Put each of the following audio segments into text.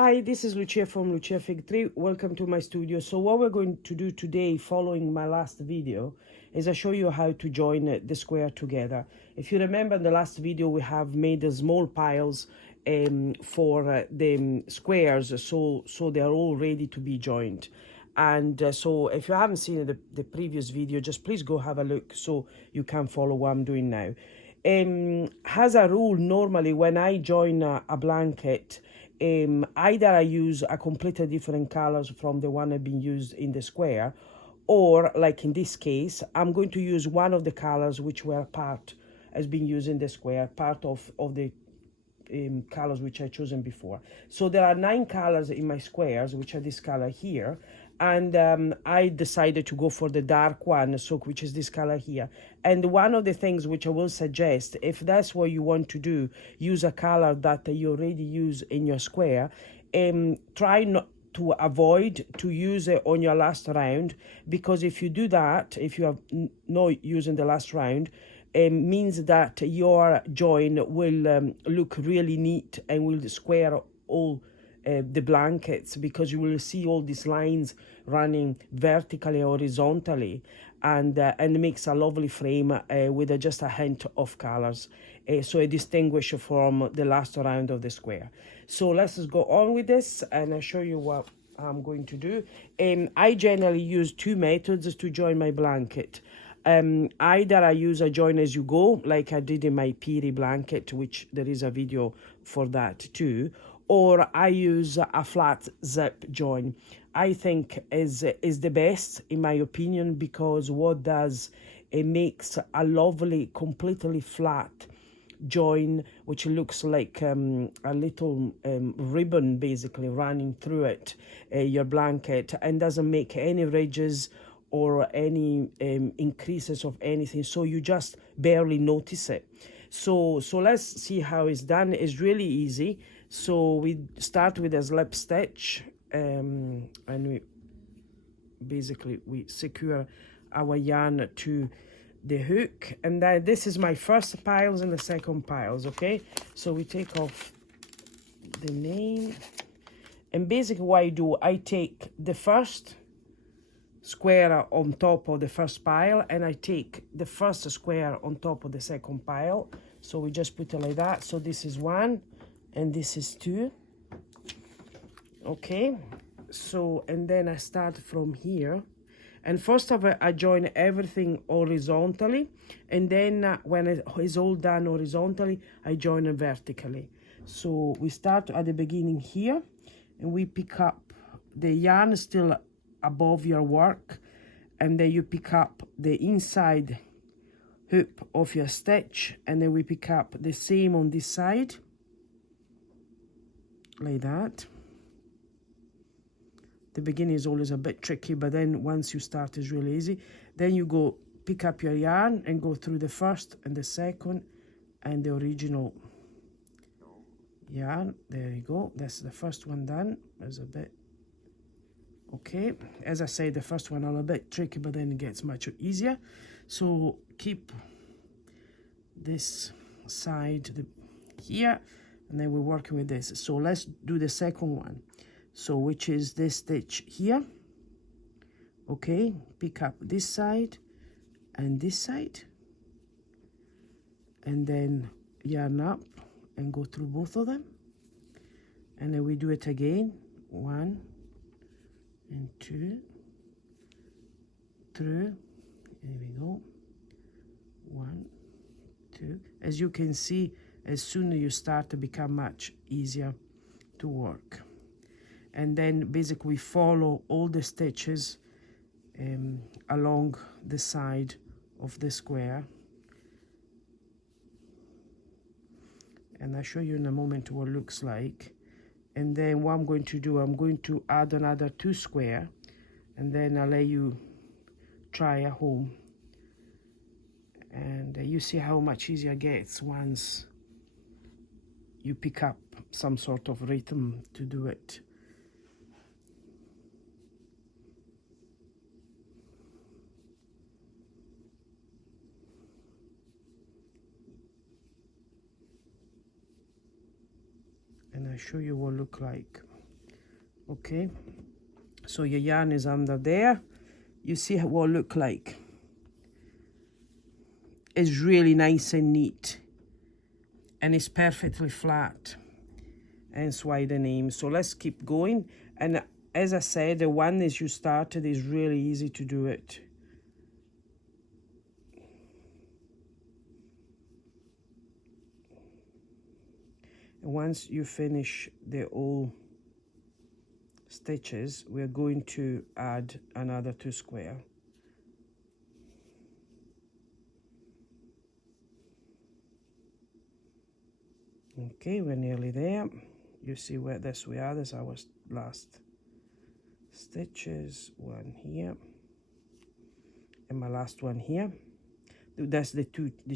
Hi, this is Lucia from Lucia Fig Tree. Welcome to my studio. So what we're going to do today, following my last video, is I show you how to join the square together. If you remember in the last video, we have made the small piles for the squares, so they are all ready to be joined. And so if you haven't seen the previous video, just please go have a look so you can follow what I'm doing now. As a rule, normally when I join a blanket, either I use a completely different colors from the one I've been used in the square, or like in this case, I'm going to use one of the colors which were part has been used in the square, part of the colors which I chosen before. So there are 9 colors in my squares, which are this color here, and I decided to go for the dark one, so which is this color here. And one of the things which I will suggest, if that's what you want to do, use a color that you already use in your square. Try not to avoid to use it on your last round, because if you do that, if you have not using the last round, means that your join will look really neat and will square all the blankets, because you will see all these lines running vertically, horizontally, and it makes a lovely frame with just a hint of colors, so it distinguishes from the last round of the square. So let's just go on with this and I'll show you what I'm going to do. I generally use 2 methods to join my blanket. Either I use a join as you go, like I did in my Peary blanket, which there is a video for that too, or I use a flat zip join. I think is the best in my opinion, because what does, it makes a lovely completely flat join, which looks like a little ribbon basically running through it, your blanket, and doesn't make any ridges or any increases of anything, so you just barely notice it. So let's see how it's done. It's really easy. So we start with a slip stitch, and we basically secure our yarn to the hook, and then this is my first piles and the second piles. Okay, so we take off the name, and basically what I do, I take the first square on top of the first pile and I take the first square on top of the second pile. So we just put it like that. So this is 1 and this is 2. Okay, so and then I start from here, and first of all I join everything horizontally, and then when it is all done horizontally, I join it vertically. So we start at the beginning here, and we pick up the yarn still above your work, and then you pick up the inside hoop of your stitch, and then we pick up the same on this side like that. The beginning is always a bit tricky, but then once you start it's really easy. Then you go pick up your yarn and go through the first and the second and the original yarn. There you go, that's the first one done. There's a bit, okay, as I say, the first one a little bit tricky, but then it gets much easier. So keep this side here, and then we're working with this. So let's do the second one, so which is this stitch here. Okay, pick up this side and this side, and then yarn up and go through both of them, and then we do it again, 1 and 2 through. There we go, 1, 2. As you can see, as soon as you start to become much easier to work. And then basically we follow all the stitches along the side of the square, and I'll show you in a moment what it looks like. And then what I'm going to do, I'm going to add another 2 square, and then I'll let you try at home, and you see how much easier it gets once you pick up some sort of rhythm to do it. And I'll show you what it look like. Okay, so your yarn is under there. You see what it look like. It's really nice and neat, and it's perfectly flat, hence why the name. So let's keep going. And as I said, the one as you started is really easy to do it. And once you finish the all stitches, we're going to add another 2 square. Okay, we're nearly there. You see where this we are. This is our last stitches. One here, and my last one here. That's the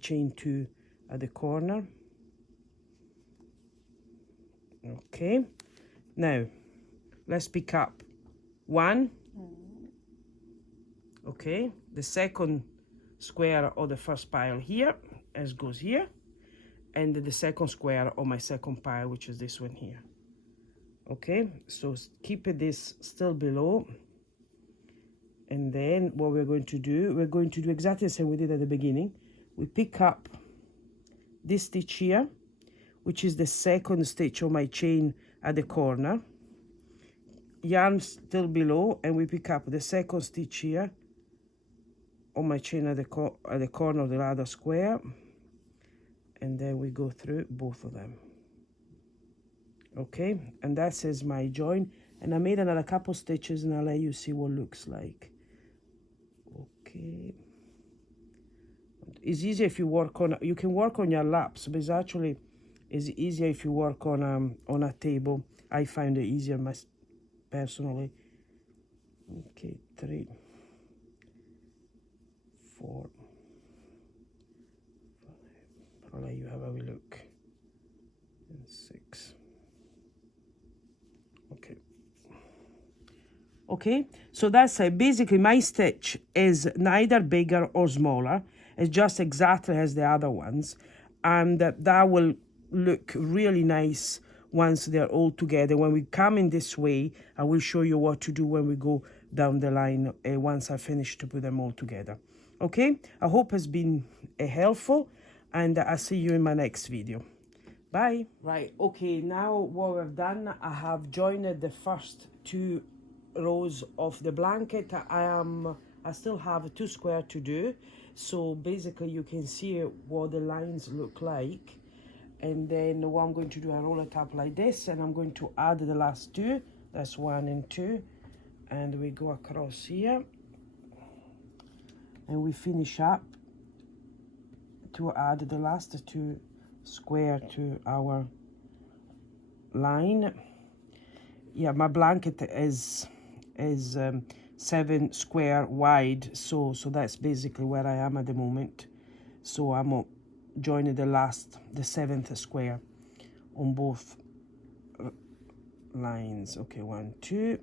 chain 2 at the corner. Okay, now let's pick up 1. Okay, the second square of the first pile here, as goes here, and the second square of my second pile, which is this one here. Okay, so keep this still below, and then what we're going to do exactly the same we did at the beginning. We pick up this stitch here, which is the second stitch of my chain at the corner, yarn still below, and we pick up the second stitch here on my chain at the corner of the other square, and then we go through both of them. Okay, and that is my join, and I made another couple stitches, and I'll let you see what it looks like. Okay, it's easier if you work on, you can work on your laps, but it's actually is easier if you work on a table. I find it easier personally. Okay, 3, 4, 5. I'll let you have a wee look. And 6. Okay. Okay, so that's basically my stitch is neither bigger or smaller. It's just exactly as the other ones, and that will look really nice once they're all together. When we come in this way, I will show you what to do when we go down the line once I finish to put them all together. Okay, I hope it's been helpful, and I'll see you in my next video. Bye. Right, okay, now what we've done, I have joined the first 2 rows of the blanket. I still have 2 squares to do, so basically you can see what the lines look like. And then what I'm going to do, I roll it up like this, and I'm going to add the last 2. That's 1 and 2, and we go across here, and we finish up to add the last 2 square to our line. Yeah, my blanket is 7 square wide, so that's basically where I am at the moment. So I'm joining the 7th square on both lines. Okay, 1, 2.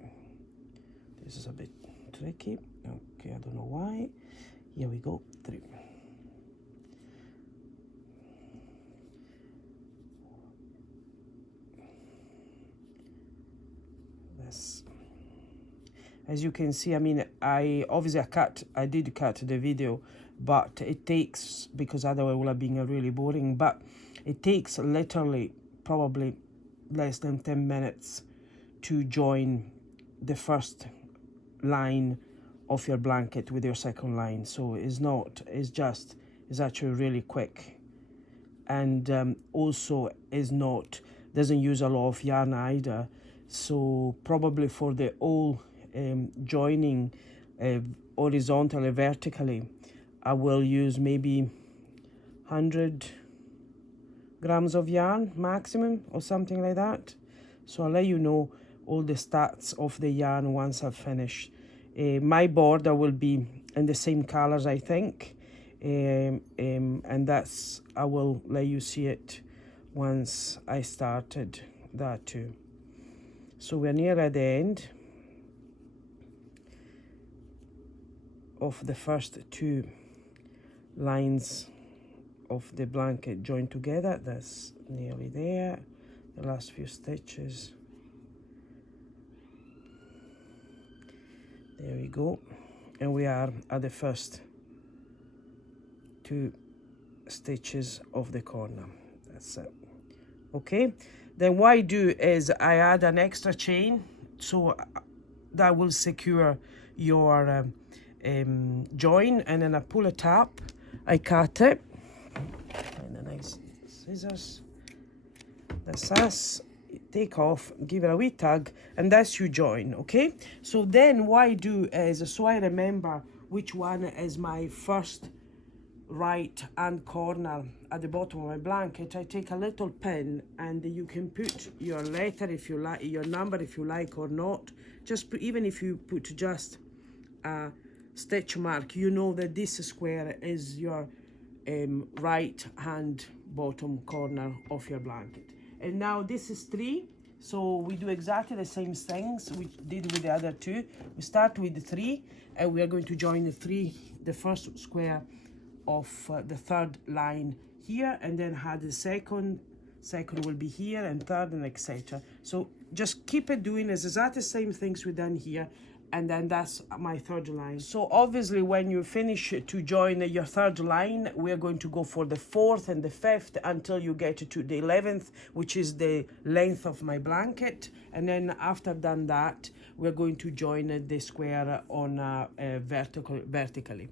This is a bit tricky. Okay, I don't know why. Here we go. 3. This, as you can see, I mean, I did cut the video, but it takes, because otherwise it would have been really boring, but it takes literally probably less than 10 minutes to join the first line of your blanket with your second line. So it's actually really quick, and also doesn't use a lot of yarn either. So probably for the all joining horizontally, vertically, I will use maybe 100 grams of yarn maximum or something like that. So I'll let you know all the stats of the yarn once I've finished. My border will be in the same colors, I think, and I will let you see it once I started that too. So we're near at the end of the first 2 lines of the blanket joined together. That's nearly there. The last few stitches. There we go. And we are at the first 2 stitches of the corner. That's it. Okay, then what I do is I add an extra chain, so that will secure your join, and then I pull it up, I cut it, and then I scissors, that's us, take off, give it a wee tug, and that's your join. Okay, so then what I do is, so I remember which one is my first right hand corner at the bottom of my blanket, I take a little pen, and you can put your letter if you like, your number if you like or not. Just put, even if you put just a stitch mark, you know that this square is your right hand bottom corner of your blanket. And now this is 3, so we do exactly the same things we did with the other 2. We start with the 3, and we are going to join the first square of the 3rd line here, and then have the second will be here, and 3rd, and etc. So just keep it doing exactly the same things we've done here, and then that's my 3rd line. So obviously when you finish to join your 3rd line, we're going to go for the 4th and the 5th until you get to the 11th, which is the length of my blanket. And then after done that, we're going to join the square on vertically.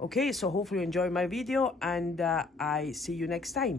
Okay, so hopefully you enjoy my video, and I see you next time.